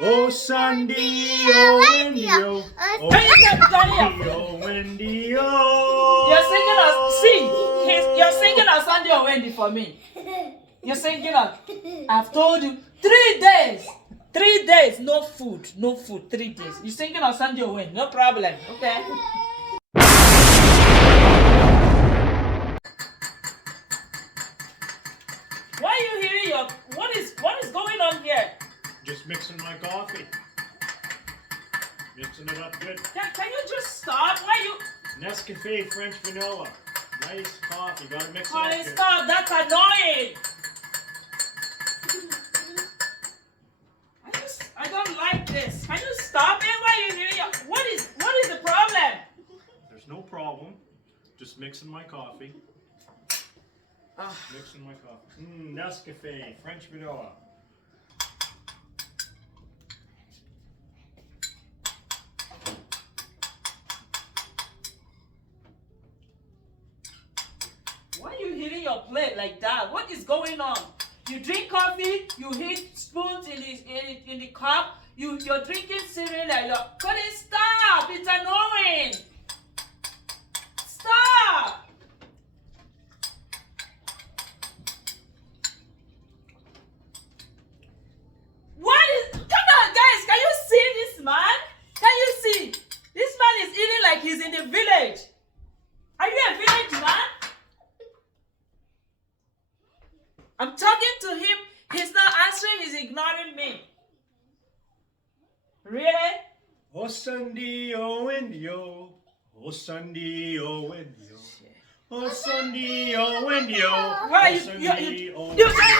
Oh Sunday, oh Wendy, oh. Oh Sunday, oh Wendy, oh. You're singing you're singing a Sunday or Wendy for me. You're singing I've told you 3 days. 3 days, no food, 3 days. You're singing on Sunday or Wendy, no problem, okay? Why are you hearing what is going on here? Just mixing my coffee. Mixing it up good. Can you just stop? Why you? Nescafe French vanilla. Nice coffee. Gotta mix it up Honey, good. stop. That's annoying. I don't like this. Can you stop it? Why are you hearing what is the problem? There's no problem. Just mixing my coffee. Mixing my coffee. Nescafe French vanilla. Why are you hitting your plate like that? What is going on? You drink coffee, you hit spoons in the cup, you're drinking cereal and you're Cody, stop! It's annoying! Stop! What is come on guys, can you see this man? Can you see? This man is eating like he's in the village. Are you a village man? I'm talking to him. He's not answering. He's ignoring me. Really? Oh Sunday, oh Wendy, oh. Oh Sunday, oh Wendy, oh. Oh Sunday, oh Wendy, oh. Why Oh Sunday, oh Wendy, oh.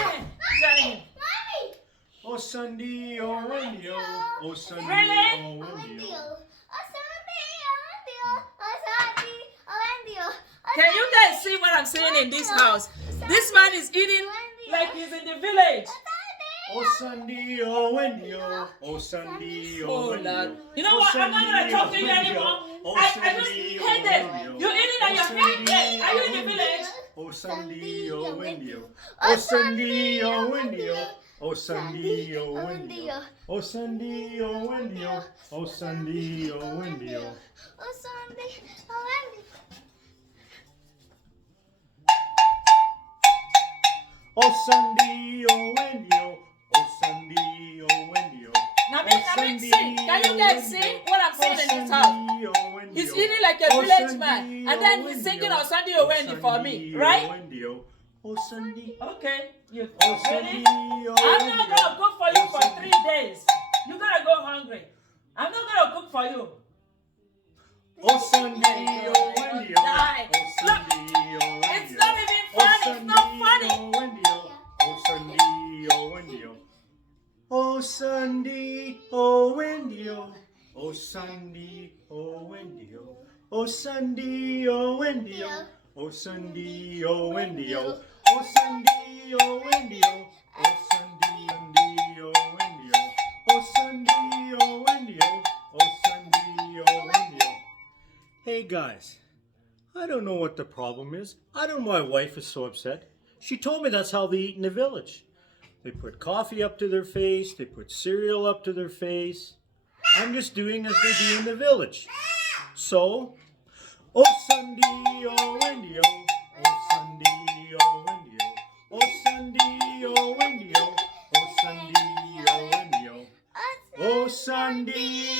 Oh Sunday, oh Wendy, oh. Oh Sunday, Really? oh Wendy, oh. Can you guys see what I'm saying in this house? This man is eating like he's in the village. Oh Sunday, oh Wendy, oh. Oh Sunday, oh Oh Wendy, Lord. oh. You know what? I'm not gonna talk to you anymore. I just hate this. You're eating and you're hating. Are you in the village? Oh Sunday, oh Wendy, oh. Oh Sunday, oh Wendy, oh. Oh Sunday, oh Wendy, oh. Oh Sunday, oh Wendy, oh. Oh Sunday, oh Wendy, oh. Oh Sunday, oh Wendy, oh. Oh Sunday, oh Wendy, oh. Namin, see. Can you guys see what I'm saying in this house? He's eating like a village man. And then he's singing on Sunday or Wendy for me. Right? Oh Sunday. Okay. You Oh ready? Sunday, oh I'm not gonna cook for you for 3 days. You're gonna go hungry. I'm not gonna cook for you. Oh Sunday, oh Wendy, oh. Die. Oh Sunday, oh Wendy, It's not even funny. It's not funny. Oh Wendy, oh. Oh Sunday, oh Wendy, oh. Oh Sunday, oh Wendy, oh. Oh Sunday, oh Wendy, oh. Oh Sunday, oh Wendy, oh. Oh Sunday, oh Wendy, oh. Oh Sunday, oh Wendy, oh. Oh Sunday, oh Wendy, oh. Oh Sunday, oh Wendy, oh. Oh Sunday, oh Wendy, oh. Hey guys, I don't know what the problem is. I don't know why my wife is so upset. She told me that's how they eat in the village. They put coffee up to their face, they put cereal up to their face. I'm just doing as they do in the village. So, oh Sunday, oh Wendy, oh. Oh Sunday, oh Wendy, oh. Oh Sunday, oh Wendy, oh. Oh Sunday, oh Wendy, oh. Oh Sunday,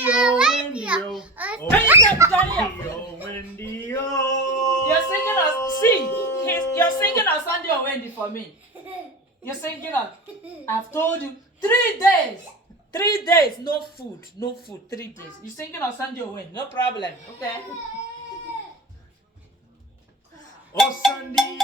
oh Wendy, oh. Oh Sunday, oh Wendy, oh. You're singing on Sunday or Wendy for me. You're singing on. I've told you 3 days. 3 days, no food, 3 days. You're singing on Sunday or Wendy, no problem, okay? Oh Sunday,